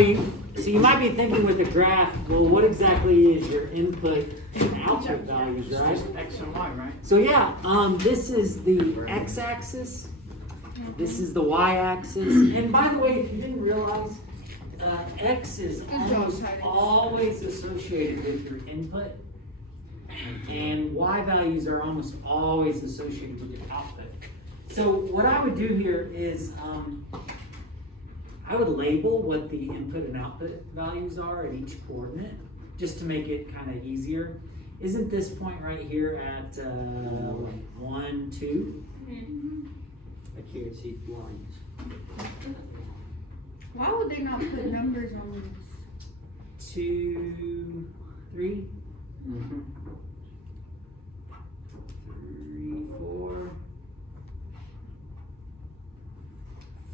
you might be thinking with the graph, well, what exactly is your input and output values, right? Just X and Y, right? So yeah, this is the x-axis, this is the y-axis, and by the way, if you didn't realize, x is almost always associated with your input, and y values are almost always associated with your output. So what I would do here is, I would label what the input and output values are at each coordinate, just to make it kind of easier. Isn't this point right here at 1, 2? I can't see lines. Why would they not put numbers on this? 2, 3, 3, 4,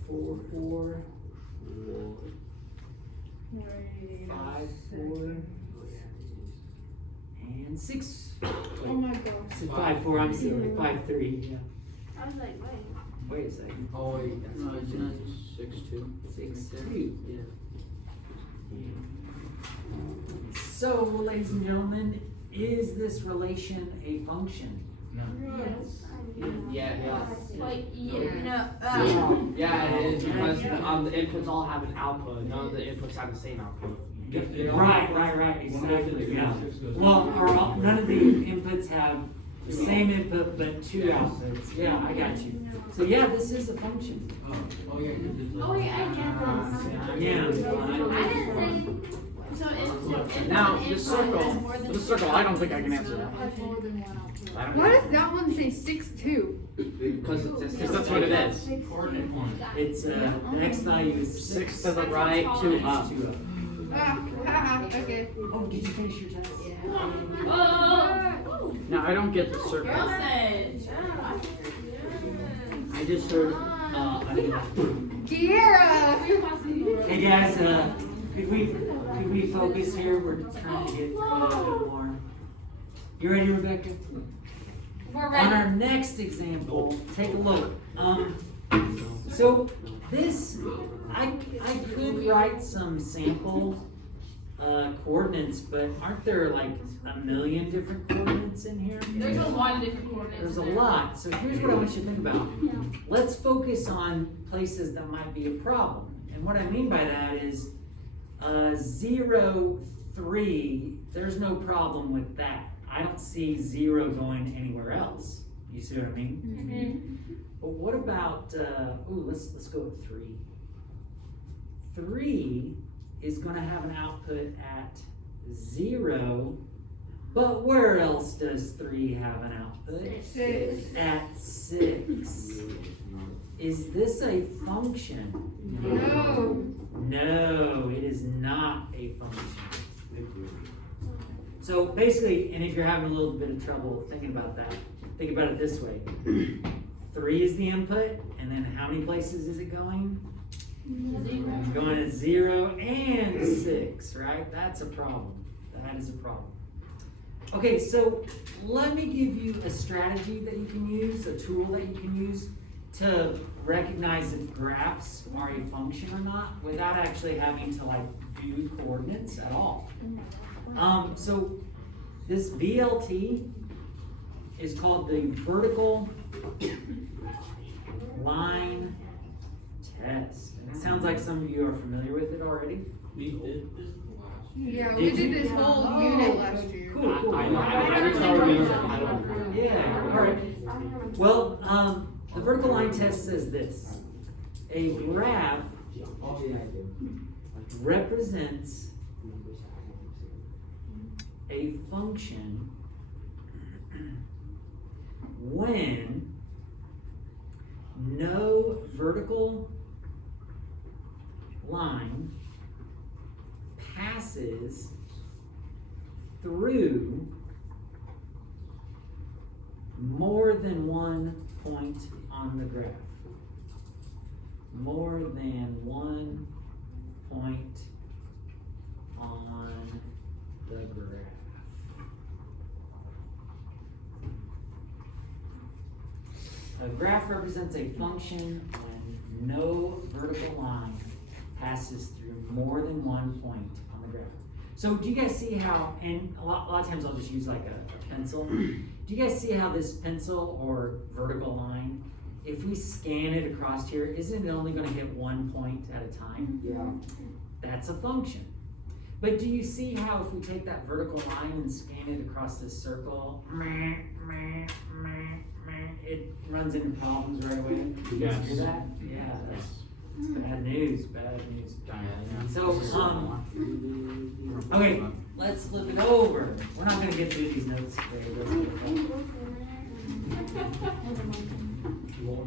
4, 4, 5, 4, and 6. Oh my gosh. 5, 4, I'm silly. 5, 3, yeah. I was like, wait. Wait a second. Oh, wait, that's not 6-2. 6, 3. Yeah. So, ladies and gentlemen, is this relation a function? Yes. Yeah. Like, Yeah, it is because the inputs all have an output. None of the inputs have the same output. Right, exactly, yeah. Well, none of the inputs have the same input but 2 outputs. Yeah, I got you. So yeah, this is a function. Oh wait, I get this. Yeah. I didn't say. So if Now, an the input has circle, more than the circle, I don't think I can answer that. I don't Why know. does that one say 6-2? Because That's what it is. It's the x value is 6 to the right, 2 up. 2 up. Okay. Oh, did you finish your test? Oh, Now, I don't get the circle. girl said. I just heard, Kiera! Hey guys, could we focus here? We're trying to get a little bit more. You ready, Rebecca? We're On ready. our next example, take a look. So this, I could write some sample coordinates, but aren't there like a million different coordinates in here? There's a lot of different coordinates. There's a there. lot. So here's what I want you to think about. Let's focus on places that might be a problem. And what I mean by that is 0, 3, there's no problem with that. I don't see 0 going anywhere else. You see what I mean? But what about, let's go with 3. 3 is going to have an output at 0, but where else does 3 have an output? 6. At 6. Is this a function? No. No, it is not a function. So basically, and if you're having a little bit of trouble thinking about that, think about it this way. 3 is the input, and then how many places is it going? It's going at 0 and 6, right? That's a problem. That is a problem. Okay, so let me give you a strategy that you can use, a tool that you can use to recognize if graphs are a function or not without actually having to like do coordinates at all. So this VLT is called the vertical line test. And it sounds like some of you are familiar with it already. Yeah, we did this whole unit last year. Cool. I just already used it. I don't. Yeah, all right. Well, the vertical line test says this. A graph represents a function when no vertical line passes through more than one point on the graph. More than one point on the graph. A graph represents a function when no vertical line passes through more than one point on the graph. So do you guys see how, and a lot of times I'll just use like a pencil. Do you guys see how this pencil or vertical line, if we scan it across here, isn't it only gonna hit one point at a time? Yeah. That's a function. But do you see how if we take that vertical line and scan it across this circle, it runs into problems right away? You guys Yes. hear that? Yeah, that's bad news, bad news. Yeah. So, okay, let's flip it over. We're not gonna get through these notes today.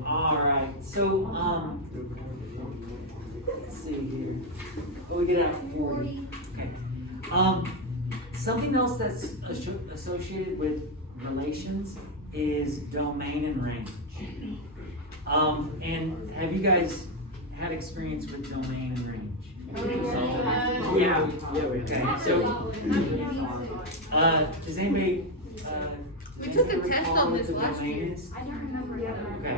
Alright, so, let's see here. Oh, we get out 40. Okay. Something else that's associated with relations is domain and range. And have you guys had experience with domain and range? Yeah. Okay, so, does anybody, We took a anybody test recall on what this the last domain year. is? I don't remember that. Okay.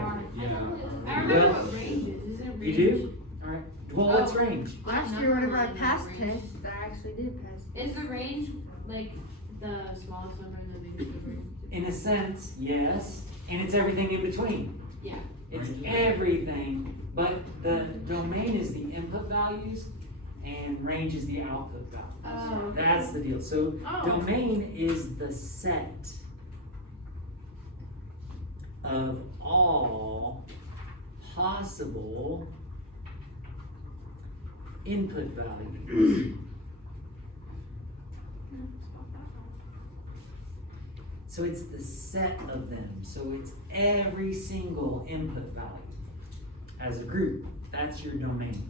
I remember what range is. Is it You range? do? Alright. Well, what's range? Last year, whenever I passed tests, I actually did pass. Is the range like the smallest number and the biggest number? In a sense, yes, and it's everything in between. Yeah. It's everything, but the domain is the input values and range is the output values. Oh, okay. That's the deal. So Oh. domain is the set of all possible input values. So it's the set of them. So it's every single input value as a group. That's your domain.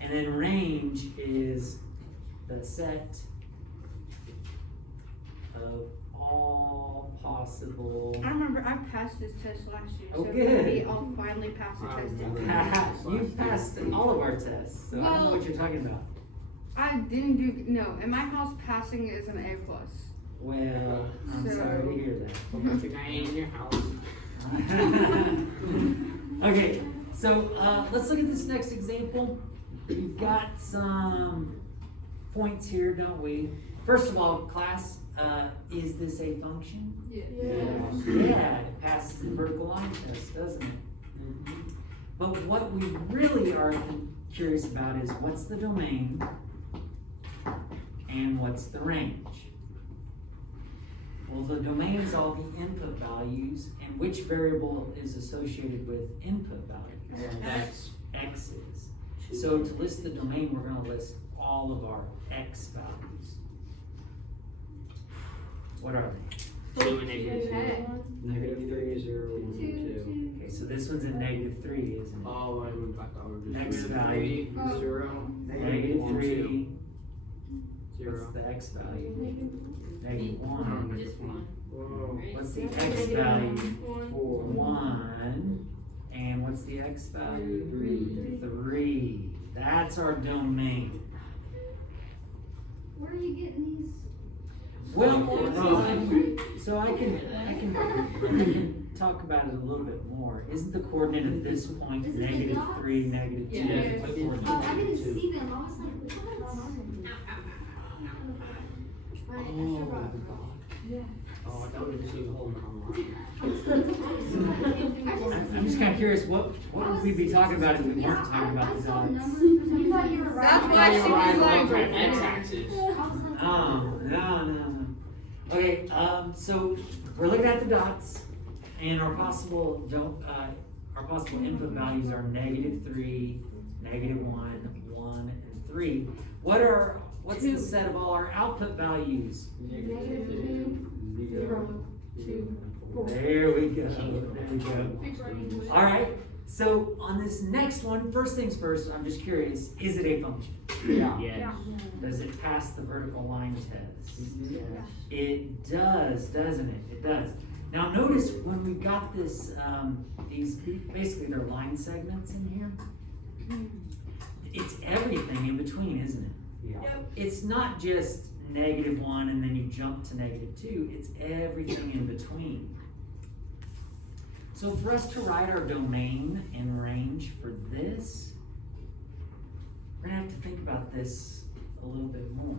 And then range is the set of all possible. I remember I passed this test last year, Oh, so good. maybe I'll finally pass the test. You've passed all of our tests, so I don't know Well- what you're talking about. I didn't do, no, in my house, passing is an A+. Well, I'm So- sorry to hear that. I think I ain't in your house. Okay, so let's look at this next example. We've got some points here, don't we? First of all, class, is this a function? Yeah, it passes the vertical line test, doesn't it? But what we really are curious about is what's the domain and what's the range? Well, the domain is all the input values, and which variable is associated with input values? X. X is. So to list the domain, we're gonna list all of our X values. What are they? 2 and -2. -3, 0, 1, 2. Okay, so this one's a -3, isn't it? Oh, I went back over. X value. 0, -3, 0. what's the X value? -1. Just one. Whoa. Right? What's the X value? 4. 1. And what's the X value? 3. 3. That's our domain. Where are you getting these? Well, so I can talk about it a little bit more. Isn't the coordinate at this point Is it the -3, dots? -2? Yeah. That's the coordinate. Oh, I didn't see them. I was like, what? Right, I Oh, forgot. Oh, I thought we were just leaving a hole in the online. I'm just kinda curious, what would we be talking about if we weren't talking about the dots? You thought you were right. That's why she was like- X-axis. Oh, no. Okay, so we're looking at the dots, and our possible input values are -3, -1, 1, and 3. What's the set of all our output values? -2, 0, 2. There we go. All right. So on this next one, first things first, I'm just curious, is it a function? Yeah. Yes. Does it pass the vertical line test? Yes. It does, doesn't it? It does. Now notice when we got this, these, basically they're line segments in here. It's everything in between, isn't it? Yeah. It's not just -1 and then you jump to -2, it's everything in between. So for us to write our domain and range for this, we're gonna have to think about this a little bit more.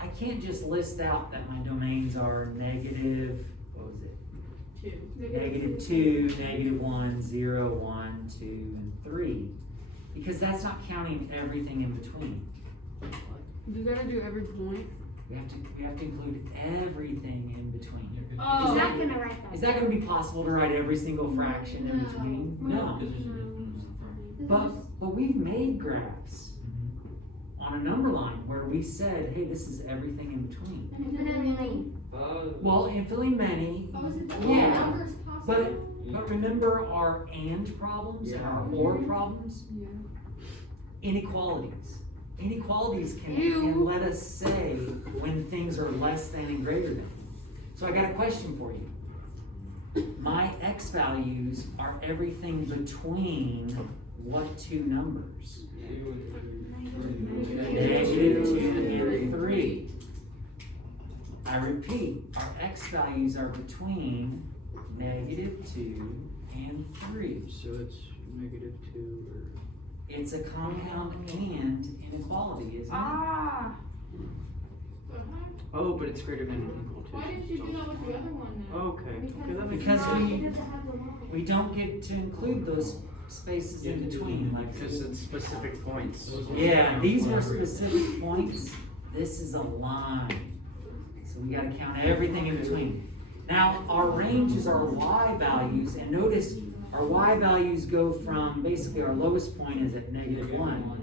I can't just list out that my domains are negative, what was it? Negative 2, negative 1, 0, 1, 2, and 3. Because that's not counting everything in between. You gotta do every point. We have to include everything in between. Oh. Is Is that- that gonna write that? Is that gonna be possible to write every single fraction in between? No. But we've made graphs on a number line where we said, hey, this is everything in between. Well, in filling many, yeah, but remember our and problems and our or problems? Yeah. Inequalities. Inequalities can Ew. let us say when things are less than and greater than. So I got a question for you. My x values are everything between what two numbers? Negative 2 and 3. I repeat, our x values are between negative 2 and 3. So it's negative 2 or. It's a compound and inequality, isn't it? Ah. Oh, but it's greater than or equal to. Why didn't you do that with the other one then? Okay, okay, that makes Because sense. we don't get to include those spaces in between, like. Because it's specific points. Yeah, these are specific points. This is a line. So we gotta count everything in between. Now, our ranges are y values, and notice our y values go from, basically our lowest point is at negative 1.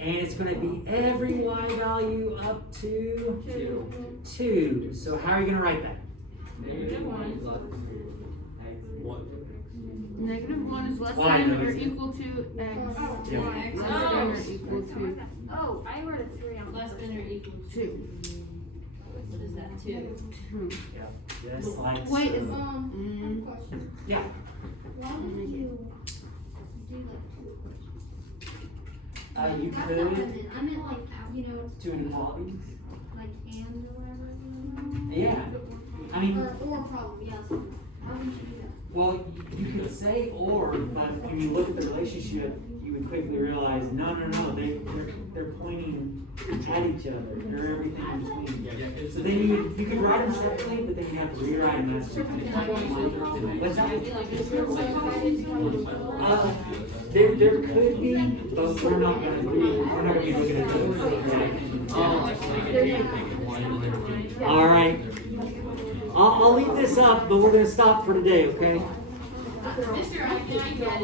And it's gonna be every y value up to 2. So how are you gonna write that? Negative 1 is less Why, than no, or isn't it? equal to x. Yeah. Less than or equal to Oh, I wrote a 3 on Less than or equal to, 2. what is that, 2? 2. Just like Wait, so. is- I have a question. Yeah. Why would you do like two equations? You That's not could what I meant. I meant like, you know, two inequalities. like and or whatever. Yeah. I mean, Or problem, yes. How would you do that? well, you could say or, but when you look at the relationship, you would quickly realize, no, they're pointing at each other. They're everything in between. So then you could write them separately, but then you have to rewrite them as what's that? There could be, but we're not gonna be looking at those. All right. I'll leave this up, but we're gonna stop for today, okay? Mr. I get it.